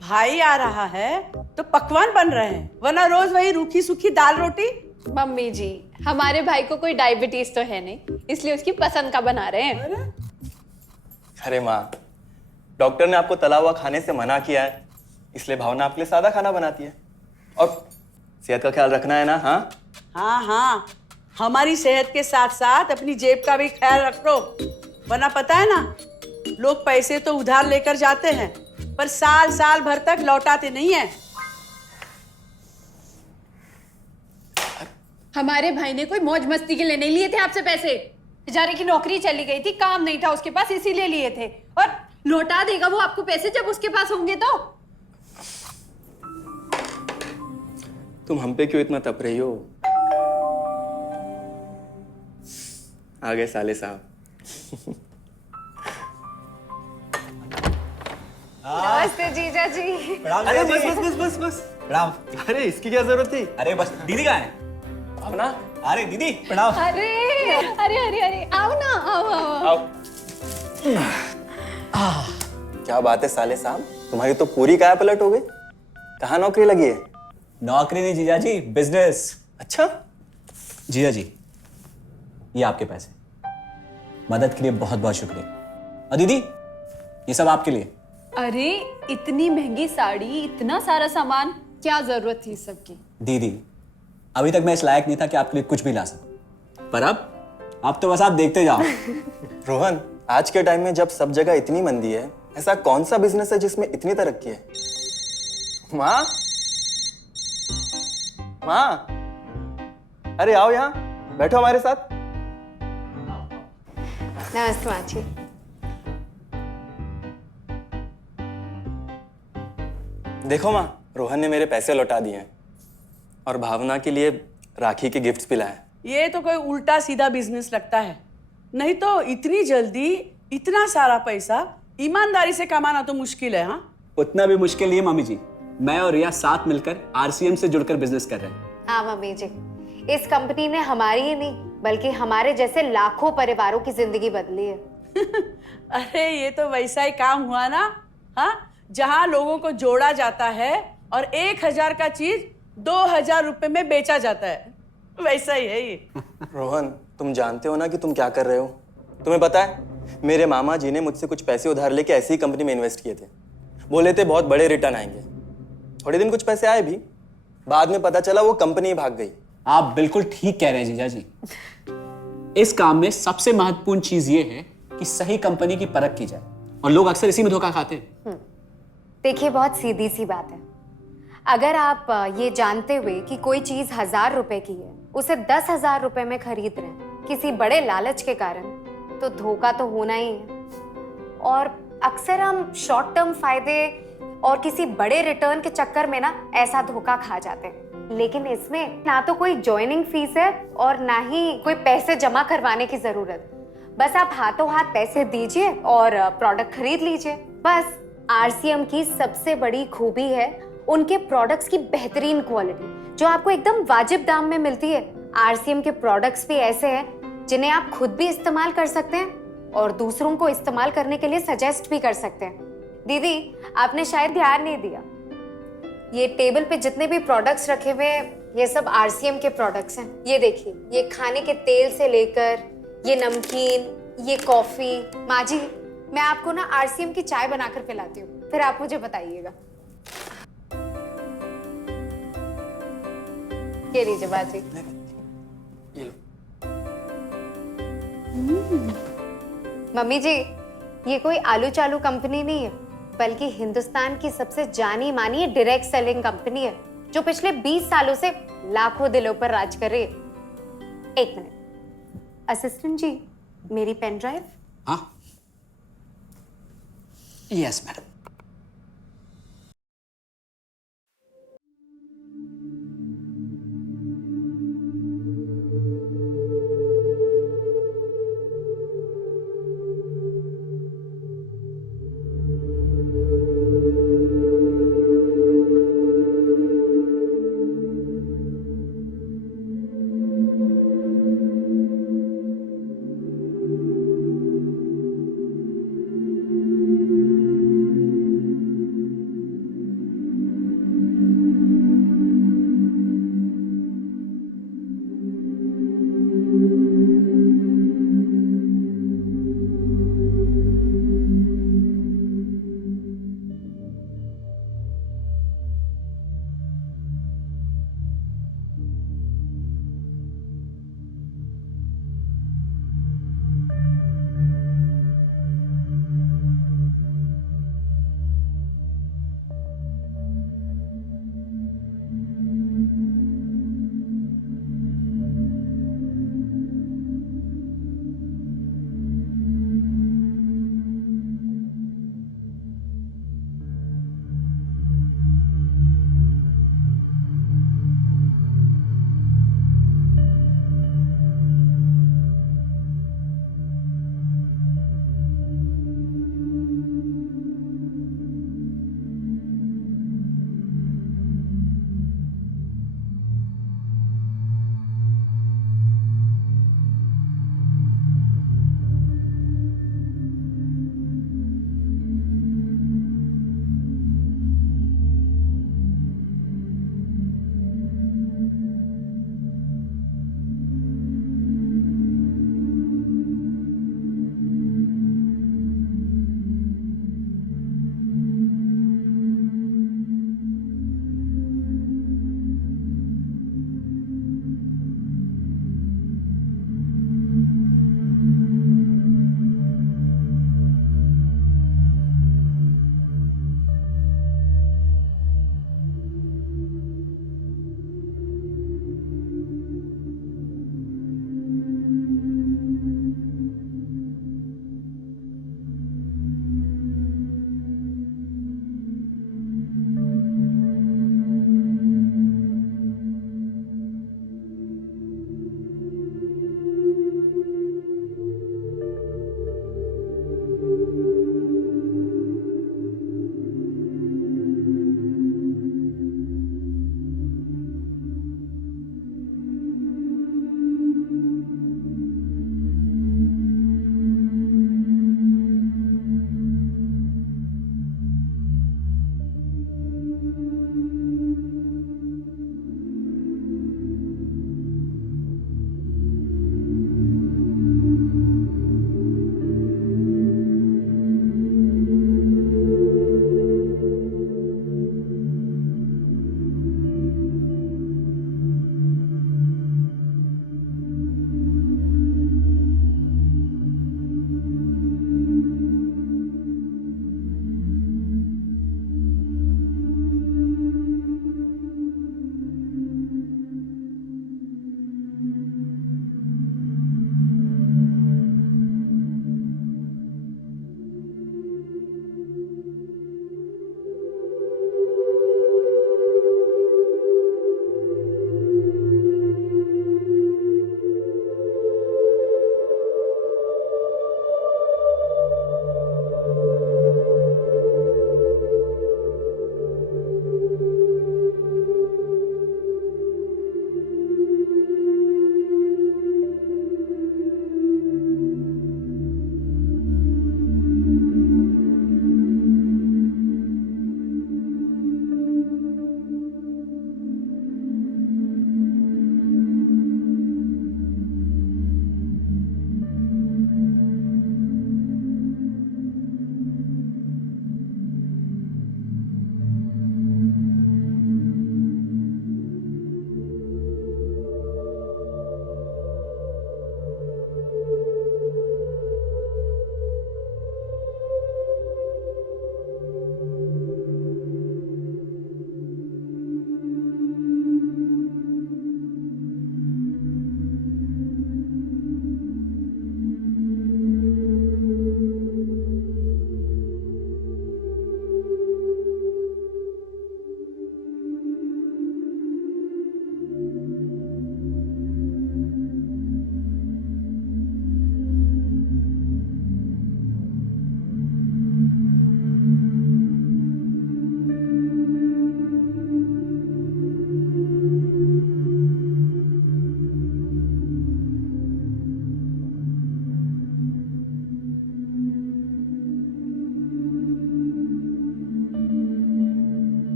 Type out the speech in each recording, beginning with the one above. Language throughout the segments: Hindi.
भाई आ रहा है तो पकवान बन रहे हैं, वरना रोज वही रूखी सूखी दाल रोटी। मम्मी जी, हमारे भाई को कोई डायबिटीज तो है नहीं, इसलिए उसकी पसंद का बना रहे हैं। अरे माँ, डॉक्टर ने आपको तला हुआ खाने से मना किया है, इसलिए भावना आपके लिए सादा खाना बनाती है। और सेहत का ख्याल रखना है ना। हाँ हाँ हाँ, हमारी सेहत के साथ साथ अपनी जेब का भी ख्याल रखो, वरना पता है ना, लोग पैसे तो उधार लेकर जाते हैं पर साल साल भर तक लौटाते नहीं है। हमारे भाई ने कोई मौज मस्ती के लिए नहीं लिए थे आपसे पैसे। बेचारे की नौकरी चली गई थी, काम नहीं था उसके पास, इसीलिए लिए थे। और लौटा देगा वो आपको पैसे जब उसके पास होंगे तो। तुम हम पे क्यों इतना तप रही हो? आ गए साले साहब। नमस्ते जीजा जी। अरे बस बस बस बस बस प्रणाम। अरे इसकी क्या जरूरत थी? अरे बस दीदी कहाँ है? अपना अरे दीदी प्रणाम। अरे अरे अरे अरे आओ ना, आओ आओ। आओ। क्या बात है साले साहब, तुम्हारी तो पूरी काया पलट हो गई। कहाँ नौकरी लगी है? नौकरी नहीं जीजा जी, बिजनेस। अच्छा, जीजा जी, ये आपके पैसे, मदद के लिए बहुत बहुत शुक्रिया। और दीदी, ये सब आपके लिए। अरे इतनी महंगी साड़ी, इतना सारा सामान, क्या जरूरत थी सबकी? दीदी, अभी तक मैं इस लायक नहीं था कि आपके लिए कुछ भी ला सकूं, पर अब तो बस आप देखते जाओ। रोहन, आज के टाइम में जब सब जगह इतनी मंदी है, ऐसा कौन सा बिजनेस है जिसमें इतनी तरक्की है? माँ, माँ, अरे आओ यहाँ बैठो हमारे साथ। नमस्ते माँ जी। देखो माँ, रोहन ने मेरे पैसे लौटा दिए हैं और भावना के लिए राखी के गिफ्ट्स भी लाए। ये तो कोई उल्टा सीधा बिजनेस लगता है, नहीं तो इतनी जल्दी इतना सारा पैसा ईमानदारी से कमाना तो मुश्किल है। हाँ, उतना भी मुश्किल नहीं है मम्मी जी, मैं और रिया साथ मिलकर आरसीएम से जुड़कर बिजनेस कर रहे हैं। हाँ मम्मी जी, इस कंपनी ने हमारी ही नहीं बल्कि हमारे जैसे लाखों परिवारों की जिंदगी बदली है। अरे ये तो वैसा ही काम हुआ ना, हाँ, जहाँ लोगों को जोड़ा जाता है और 1000 का चीज 2000 रुपए में बेचा जाता है, वैसा ही है ये। रोहन, तुम जानते हो ना कि तुम क्या कर रहे हो? तुम्हें पता है, मेरे मामा जी ने मुझसे कुछ पैसे उधार लेके ऐसी ही कंपनी में इन्वेस्ट किए थे। बोले थे बहुत बड़े रिटर्न आएंगे। थोड़े दिन कुछ पैसे आए भी, बाद में पता चला वो कंपनी ही भाग गई। आप बिल्कुल ठीक कह रहे हैं जीजा जी। इस काम में सबसे महत्वपूर्ण चीज ये है कि सही कंपनी की परख की जाए, और लोग अक्सर इसी में धोखा खाते हैं। देखिए, बहुत सीधी सी बात है। अगर आप ये जानते हुए कि कोई चीज 1000 रुपए की है, उसे 10,000 रुपए में खरीद रहे हैं किसी बड़े लालच के कारण, तो धोखा तो होना ही है। और अक्सर हम शॉर्ट टर्म फायदे और किसी बड़े रिटर्न के चक्कर में ना ऐसा धोखा खा जाते हैं। लेकिन इसमें ना तो कोई ज्वाइनिंग फीस है और ना ही कोई पैसे जमा करवाने की जरूरत। बस आप हाथों हाथ पैसे दीजिए और प्रोडक्ट खरीद लीजिए, बस। आरसीएम की सबसे बड़ी खूबी है उनके प्रोडक्ट्स की बेहतरीन क्वालिटी, जो आपको एकदम वाजिब दाम में मिलती है। आरसीएम के प्रोडक्ट्स भी ऐसे हैं जिन्हें आप खुद भी इस्तेमाल कर सकते हैं और दूसरों को इस्तेमाल करने के लिए सजेस्ट भी कर सकते हैं। दीदी, आपने शायद ध्यान नहीं दिया, ये टेबल पे जितने भी प्रोडक्ट्स रखे हुए हैं, ये सब आरसीएम के प्रोडक्ट्स हैं। ये देखिए, ये खाने के तेल से लेकर ये नमकीन, ये कॉफी। माँ जी, मैं आपको ना आरसीएम की चाय बनाकर पिलाती हूँ, फिर आप मुझे बताइएगा। ये लीजिए बाजी। ये लो। मम्मी जी, ये कोई आलू चालू कंपनी नहीं है, बल्कि हिंदुस्तान की सबसे जानी मानी डायरेक्ट सेलिंग कंपनी है, जो पिछले 20 सालों से लाखों दिलों पर राज कर रही है। एक मिनट, असिस्टेंट जी, मेरी पेन ड्राइव। हाँ, यस मैडम।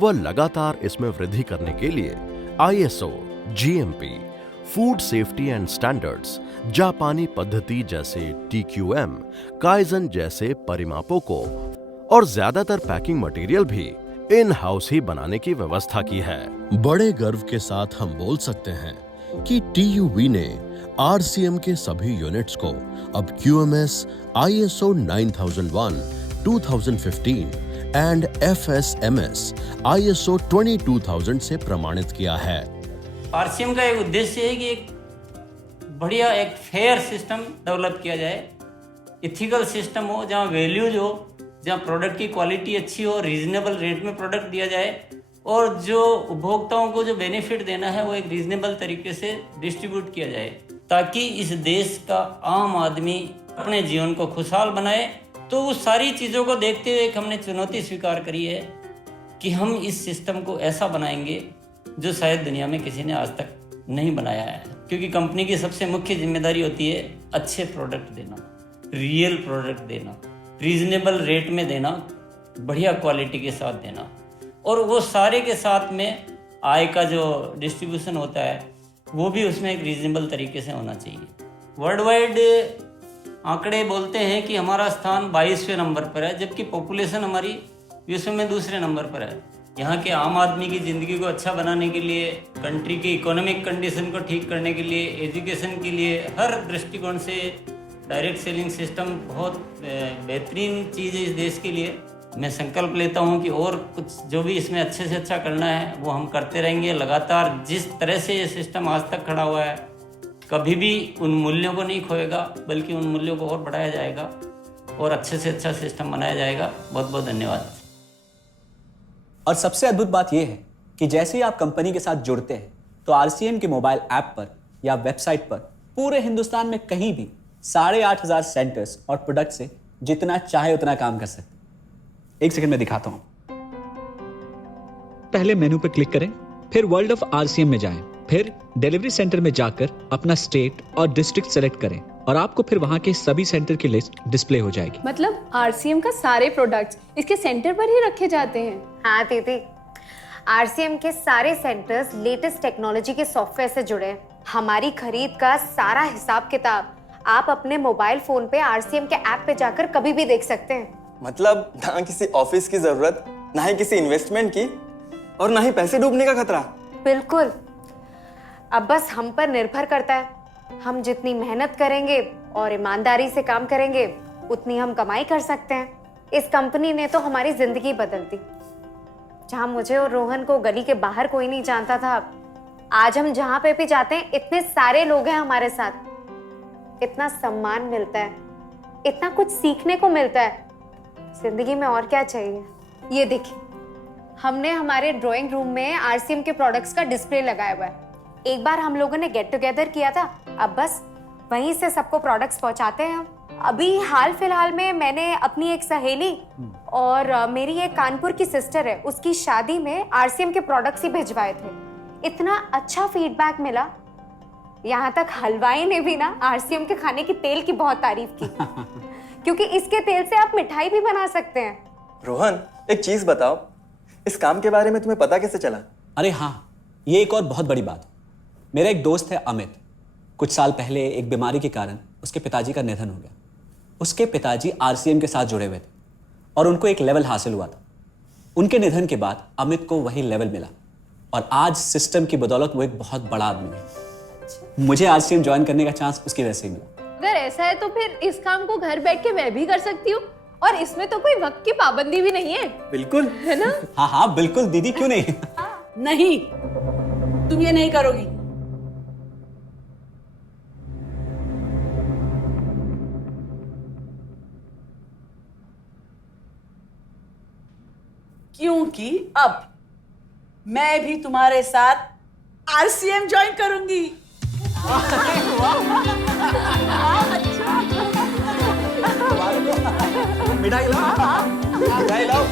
वह लगातार इसमें वृद्धि करने के लिए ISO, GMP, food safety and standards, जापानी पद्धति जैसे TQM, काइजन जैसे परिमापों को और ज्यादातर पैकिंग मटेरियल भी इन हाउस ही बनाने की व्यवस्था की है। बड़े गर्व के साथ हम बोल सकते हैं कि TUV ने RCM के सभी यूनिट्स को अब QMS, ISO 9001, 2015 and FSMS, ISO 22000 से प्रमाणित किया है। RCM का एक उद्देश्य है कि एक बढ़िया एक फेयर सिस्टम डेवलप किया जाए, इथिकल सिस्टम हो, जहाँ वैल्यूज हो, जहाँ प्रोडक्ट की क्वालिटी अच्छी हो, रीजनेबल रेट में प्रोडक्ट दिया जाए और जो उपभोक्ताओं को जो बेनिफिट देना है वो एक रीजनेबल तरीके से डिस्ट्रीब्यूट किया जाए, ताकि इस देश का आम आदमी अपने जीवन को खुशहाल बनाए। तो उस सारी चीज़ों को देखते हुए एक हमने चुनौती स्वीकार करी है कि हम इस सिस्टम को ऐसा बनाएंगे जो शायद दुनिया में किसी ने आज तक नहीं बनाया है, क्योंकि कंपनी की सबसे मुख्य जिम्मेदारी होती है अच्छे प्रोडक्ट देना, रियल प्रोडक्ट देना, रीजनेबल रेट में देना, बढ़िया क्वालिटी के साथ देना, और वो सारे के साथ में आय का जो डिस्ट्रीब्यूशन होता है वो भी उसमें एक रीजनेबल तरीके से होना चाहिए। वर्ल्ड वाइड आंकड़े बोलते हैं कि हमारा स्थान 22वें नंबर पर है, जबकि पॉपुलेशन हमारी विश्व में दूसरे नंबर पर है। यहाँ के आम आदमी की ज़िंदगी को अच्छा बनाने के लिए, कंट्री की इकोनॉमिक कंडीशन को ठीक करने के लिए, एजुकेशन के लिए, हर दृष्टिकोण से डायरेक्ट सेलिंग सिस्टम बहुत बेहतरीन चीज़ है इस देश के लिए। मैं संकल्प लेता हूँ कि और कुछ जो भी इसमें अच्छे से अच्छा करना है वो हम करते रहेंगे लगातार। जिस तरह से ये सिस्टम आज तक खड़ा हुआ है, कभी भी उन मूल्यों को नहीं खोएगा, बल्कि उन मूल्यों को और बढ़ाया जाएगा और अच्छे से अच्छा सिस्टम बनाया जाएगा। बहुत बहुत धन्यवाद। और सबसे अद्भुत बात यह है कि जैसे ही आप कंपनी के साथ जुड़ते हैं तो RCM के मोबाइल ऐप पर या वेबसाइट पर पूरे हिंदुस्तान में कहीं भी 8,500 सेंटर्स और प्रोडक्ट से जितना चाहे उतना काम कर सकते हैं। एक सेकंड में दिखाता हूं। पहले मेनू पर क्लिक करें, फिर वर्ल्ड ऑफ RCM में जाएं, फिर डिलीवरी सेंटर में जाकर अपना स्टेट और डिस्ट्रिक्ट सेलेक्ट करें और आपको फिर वहां के सभी सेंटर की लिस्ट डिस्प्ले हो जाएगी। मतलब RCM का सारे प्रोडक्ट्स इसके सेंटर पर ही रखे जाते हैं? हाँ दीदी, RCM के सारे सेंटर्स लेटेस्ट टेक्नोलॉजी के सॉफ्टवेयर से जुड़े हैं। हमारी खरीद का सारा हिसाब किताब आप अपने मोबाइल फोन पे RCM के ऐप पे जाकर कभी भी देख सकते हैं। मतलब ना किसी ऑफिस की जरूरत, ना ही किसी इन्वेस्टमेंट की, और ना ही पैसे डूबने का खतरा। बिल्कुल। अब बस हम पर निर्भर करता है, हम जितनी मेहनत करेंगे और ईमानदारी से काम करेंगे उतनी हम कमाई कर सकते हैं। इस कंपनी ने तो हमारी जिंदगी बदल दी। जहां मुझे और रोहन को गली के बाहर कोई नहीं जानता था, आज हम जहां पे भी जाते हैं इतने सारे लोग हैं हमारे साथ। इतना सम्मान मिलता है, इतना कुछ सीखने को मिलता है। जिंदगी में और क्या चाहिए। ये देखिए, हमने हमारे ड्राइंग रूम में RCM के प्रोडक्ट्स का डिस्प्ले लगाया हुआ है। एक बार हम लोगों ने गेट टुगेदर किया था, अब बस वहीं से सबको प्रोडक्ट्स पहुंचाते हैं हम। अभी हाल फिलहाल में मैंने अपनी एक सहेली और मेरी एक कानपुर की सिस्टर है, उसकी शादी में RCM के प्रोडक्ट्स ही भिजवाए थे। इतना अच्छा फीडबैक मिला, यहाँ तक हलवाई ने भी ना RCM के खाने की तेल की बहुत तारीफ की क्योंकि इसके तेल से आप मिठाई भी बना सकते हैं। रोहन, एक चीज बताओ, इस काम के बारे में तुम्हें पता कैसे चला? अरे हाँ, ये एक और बहुत बड़ी बात। मेरा एक दोस्त है अमित, कुछ साल पहले एक बीमारी के कारण उसके पिताजी का निधन हो गया। उसके पिताजी RCM के साथ जुड़े हुए थे और उनको एक लेवल हासिल हुआ था। उनके निधन के बाद अमित को वही लेवल मिला और आज सिस्टम की बदौलत वो एक बहुत बड़ा आदमी है। मुझे RCM ज्वाइन करने का चांस उसकी वजह से मिला। अगर ऐसा है तो फिर इस काम को घर बैठ के मैं भी कर सकती हूँ, और इसमें तो कोई वक्त की पाबंदी भी नहीं है। बिल्कुल, है ना? हाँ हाँ बिल्कुल दीदी, क्यों नहीं। नहीं, तुम ये नहीं करोगी। क्योंकि अब मैं भी तुम्हारे साथ RCM ज्वाइन करूंगी। मिठाई लाओ, मिठाई लाओ।